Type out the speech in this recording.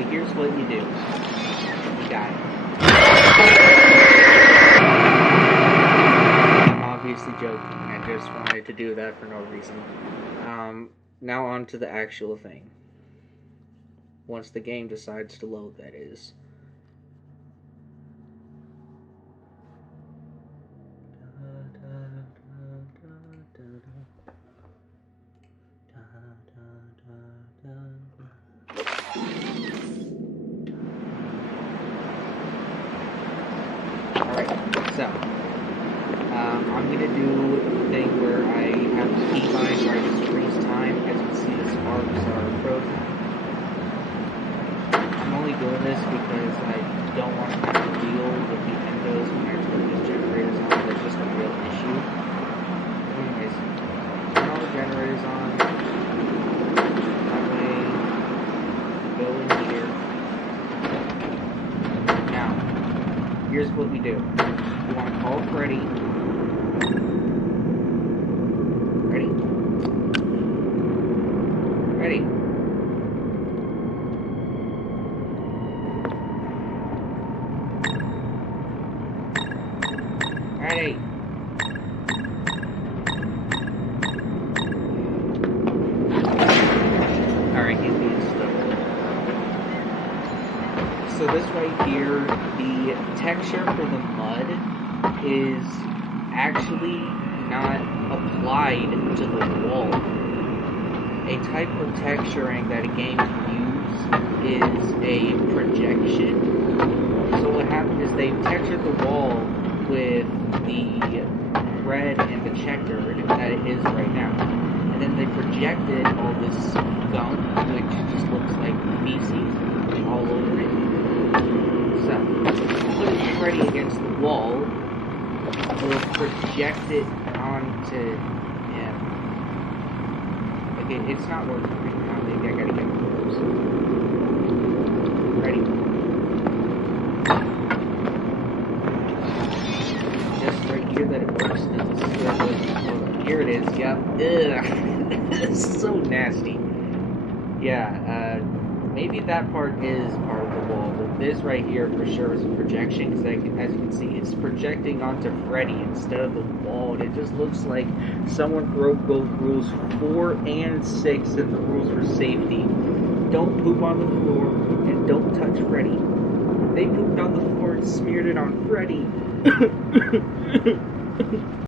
So here's what you do. You got it. I'm obviously joking. I just wanted to do that for no reason. Now on to the actual thing. Once the game decides to load, that is. Alright, so I'm gonna do a thing where I have a keybind where I just freeze time. As you can see, the sparks are frozen. I'm only doing this because I don't want to have to deal with the endos when I turn these generators on. That's just a real issue. Anyways, turn all the generators on. That way, go in here. Now, here's what we do. You want to call Freddy. Ready? Ready. Ready. Alright, he's being stubborn. So this right here, the texture for the mud is actually not applied to the wall. A type of texturing that a game can use is a projection. So what happened is they textured the wall with the red and the checkered that it is right now. And then they projected all this gunk, which just looks like feces all over it. So, putting Freddy against the wall will project it onto him. Okay, it's not working right now. Maybe I gotta get close. Ready? Just right here that it works. Here it is. Yep. Ugh. It's so nasty. Yeah. Maybe that part is part of the wall, but this right here for sure is a projection, because as you can see, it's projecting onto Freddy instead of the wall, and it just looks like someone broke both rules 4 and 6 in the rules for safety. Don't poop on the floor, and don't touch Freddy. They pooped on the floor and smeared it on Freddy.